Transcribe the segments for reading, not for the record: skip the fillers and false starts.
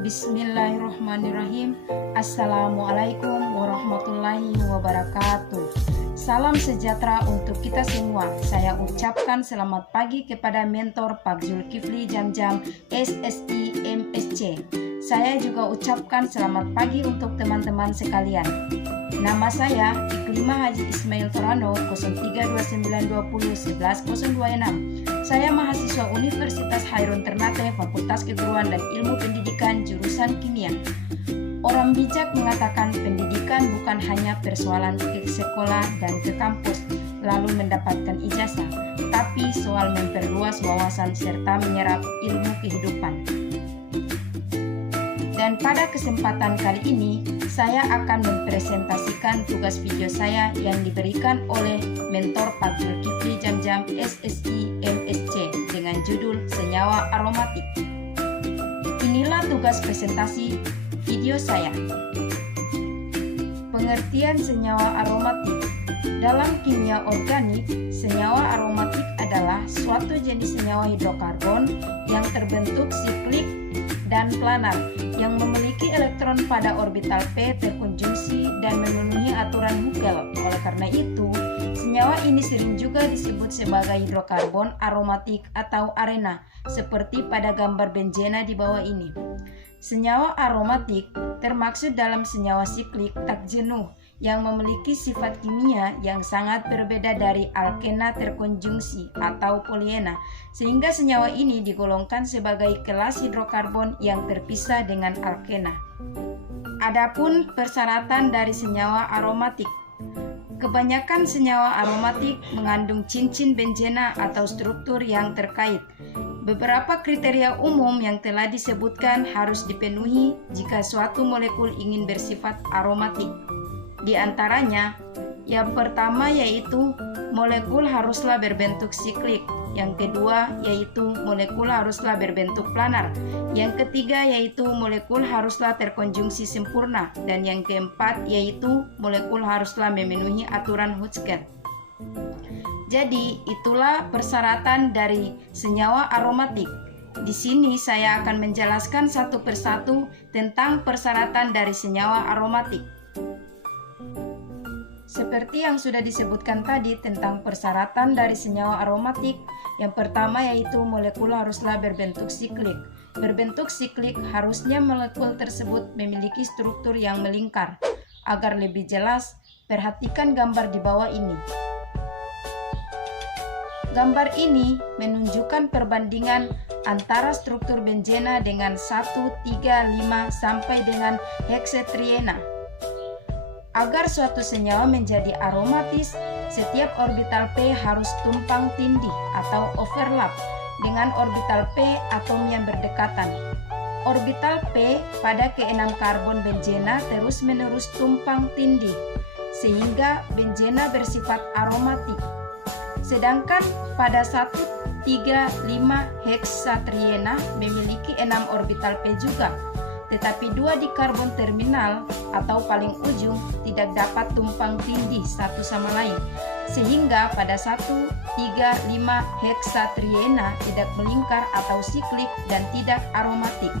Bismillahirrahmanirrahim. Assalamualaikum warahmatullahi wabarakatuh. Salam sejahtera untuk kita semua. Saya ucapkan selamat pagi kepada mentor Pak Zulkifli Jamjam SSI MSC. Saya juga ucapkan selamat pagi untuk teman-teman sekalian. Nama saya Iklima Haji Ismail Torano 032920110226. Saya mahasiswa Universitas Hairun Ternate, Fakultas Keguruan dan Ilmu Pendidikan jurusan Kimia. Orang bijak mengatakan pendidikan bukan hanya persoalan ke sekolah dan ke kampus lalu mendapatkan ijazah, tapi soal memperluas wawasan serta menyerap ilmu kehidupan. Dan pada kesempatan kali ini, saya akan mempresentasikan tugas video saya yang diberikan oleh mentor Pak Zulkifli Jamjam SSI MSC dengan judul Senyawa Aromatik. Inilah tugas presentasi video saya. Pengertian senyawa aromatik. Dalam kimia organik, senyawa aromatik adalah suatu jenis senyawa hidrokarbon yang terbentuk siklik dan planar yang memiliki elektron pada orbital P terkonjungsi dan memenuhi aturan Hugel. Oleh karena itu, senyawa ini sering juga disebut sebagai hidrokarbon aromatik atau arena, seperti pada gambar benzena di bawah ini. Senyawa aromatik termaksud dalam senyawa siklik tak jenuh yang memiliki sifat kimia yang sangat berbeda dari alkena terkonjungsi atau polyena, sehingga senyawa ini digolongkan sebagai kelas hidrokarbon yang terpisah dengan alkena. Adapun persyaratan dari senyawa aromatik. Kebanyakan senyawa aromatik mengandung cincin benzena atau struktur yang terkait. Beberapa kriteria umum yang telah disebutkan harus dipenuhi jika suatu molekul ingin bersifat aromatik. Di antaranya, yang pertama yaitu molekul haruslah berbentuk siklik. Yang kedua yaitu molekul haruslah berbentuk planar. Yang ketiga yaitu molekul haruslah terkonjungsi sempurna. Dan yang keempat yaitu molekul haruslah memenuhi aturan Hugel. Jadi, itulah persyaratan dari senyawa aromatik. Di sini saya akan menjelaskan satu persatu tentang persyaratan dari senyawa aromatik. Seperti yang sudah disebutkan tadi tentang persyaratan dari senyawa aromatik, yang pertama yaitu molekul haruslah berbentuk siklik. Berbentuk siklik harusnya molekul tersebut memiliki struktur yang melingkar. Agar lebih jelas, perhatikan gambar di bawah ini. Gambar ini menunjukkan perbandingan antara struktur benzena dengan 1, 3, 5 sampai dengan heksatriena. Agar suatu senyawa menjadi aromatis, setiap orbital P harus tumpang tindih atau overlap dengan orbital P atom yang berdekatan. Orbital P pada ke-6 karbon benzena terus-menerus tumpang tindih, sehingga benzena bersifat aromatik. Sedangkan pada 1, 3, 5 heksatriena memiliki 6 orbital P juga, tetapi 2 di karbon terminal atau paling ujung tidak dapat tumpang tindih satu sama lain, sehingga pada 1, 3, 5 heksatriena tidak melingkar atau siklik dan tidak aromatik.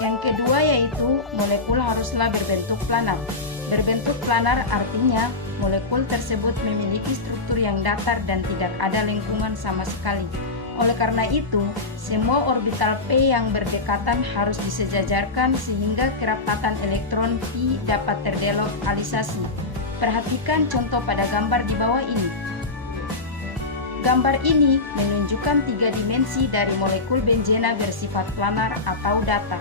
Yang kedua yaitu molekul haruslah berbentuk planar. Berbentuk planar artinya molekul tersebut memiliki struktur yang datar dan tidak ada lengkungan sama sekali. Oleh karena itu, semua orbital P yang berdekatan harus disejajarkan sehingga kerapatan elektron Pi dapat terdelokalisasi. Perhatikan contoh pada gambar di bawah ini. Gambar ini menunjukkan 3 dimensi dari molekul benzena bersifat planar atau datar.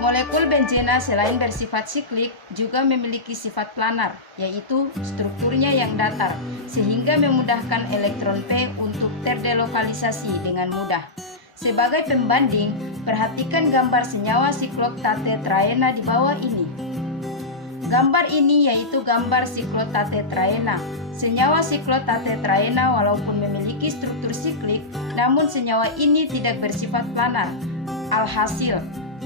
Molekul benzena selain bersifat siklik juga memiliki sifat planar, yaitu strukturnya yang datar, sehingga memudahkan elektron P untuk terdelokalisasi dengan mudah. Sebagai pembanding, perhatikan gambar senyawa sikloktatetraena di bawah ini. Gambar ini yaitu gambar sikloktatetraena. Senyawa sikloktatetraena walaupun memiliki struktur siklik, namun senyawa ini tidak bersifat planar. Alhasil,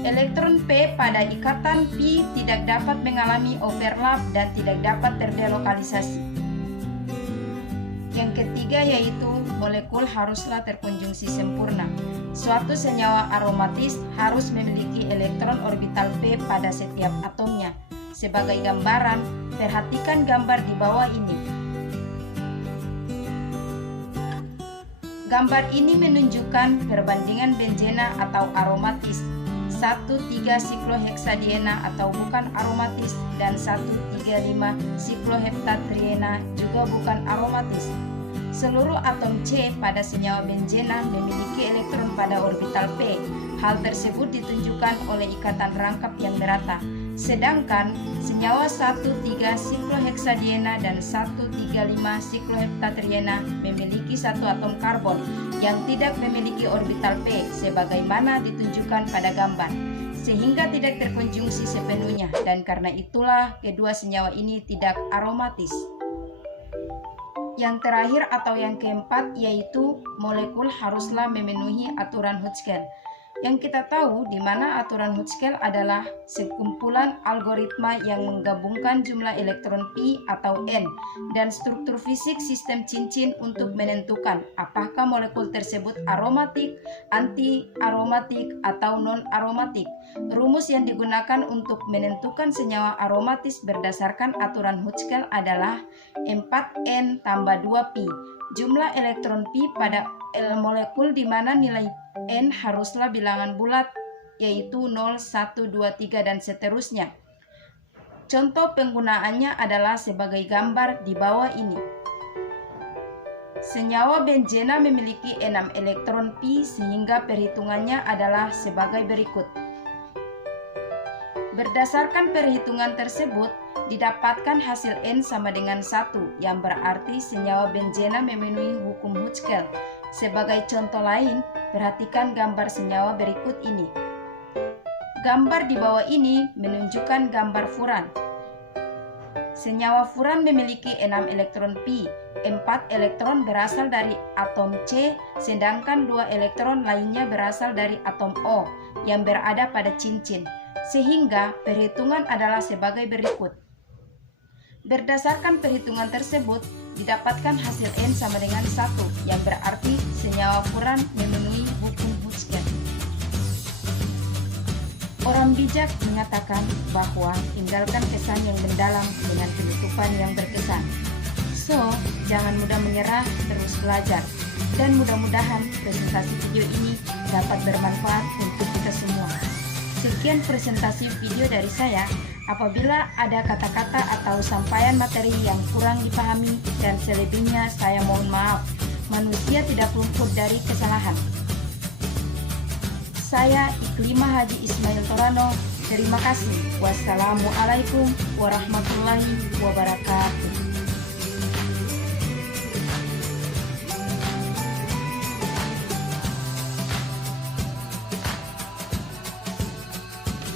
elektron P pada ikatan Pi tidak dapat mengalami overlap dan tidak dapat terdelokalisasi. Yang ketiga yaitu molekul haruslah terkonjungsi sempurna. Suatu senyawa aromatis harus memiliki elektron orbital p pada setiap atomnya. Sebagai gambaran, perhatikan gambar di bawah ini. Gambar ini menunjukkan perbandingan benzena atau aromatis 1,3-siklohexadiena atau bukan aromatis dan 1,3,5-sikloheptatriena juga bukan aromatis. Seluruh atom C pada senyawa benzena memiliki elektron pada orbital p. Hal tersebut ditunjukkan oleh ikatan rangkap yang merata. Sedangkan senyawa 1,3-siklohexadiena dan 1,3,5-sikloheptatriena memiliki satu atom karbon yang tidak memiliki orbital p sebagaimana ditunjukkan pada gambar, sehingga tidak terkonjungsi sepenuhnya, dan karena itulah kedua senyawa ini tidak aromatis. Yang terakhir atau yang keempat yaitu molekul haruslah memenuhi aturan Hutzkel. Yang kita tahu di mana aturan Hutzkel adalah sekumpulan algoritma yang menggabungkan jumlah elektron pi atau n dan struktur fisik sistem cincin untuk menentukan apakah molekul tersebut aromatik, anti-aromatik, atau non-aromatik. Rumus yang digunakan untuk menentukan senyawa aromatis berdasarkan aturan Hutzkel adalah 4n tambah 2pi. Jumlah elektron pi pada molekul di mana nilai n haruslah bilangan bulat, yaitu 0, 1, 2, 3, dan seterusnya. Contoh penggunaannya adalah sebagai gambar di bawah ini. Senyawa benzena memiliki 6 elektron pi sehingga perhitungannya adalah sebagai berikut. Berdasarkan perhitungan tersebut, didapatkan hasil N sama dengan 1, yang berarti senyawa benzena memenuhi hukum Hutzkel. Sebagai contoh lain, perhatikan gambar senyawa berikut ini. Gambar di bawah ini menunjukkan gambar furan. Senyawa furan memiliki 6 elektron pi, 4 elektron berasal dari atom C, sedangkan 2 elektron lainnya berasal dari atom O yang berada pada cincin. Sehingga perhitungan adalah sebagai berikut. Berdasarkan perhitungan tersebut, didapatkan hasil N sama dengan 1, yang berarti senyawa furan memenuhi hukum Hutzkel. Orang bijak mengatakan bahwa tinggalkan kesan yang mendalam dengan penutupan yang berkesan. So, jangan mudah menyerah, terus belajar. Dan mudah-mudahan presentasi video ini dapat bermanfaat untuk kita semua. Sekian presentasi video dari saya. Apabila ada kata-kata atau sampaian materi yang kurang dipahami dan selebihnya saya mohon maaf. Manusia tidak luput dari kesalahan. Saya Iklimah Haji Ismail Torano. Terima kasih. Wassalamualaikum warahmatullahi wabarakatuh.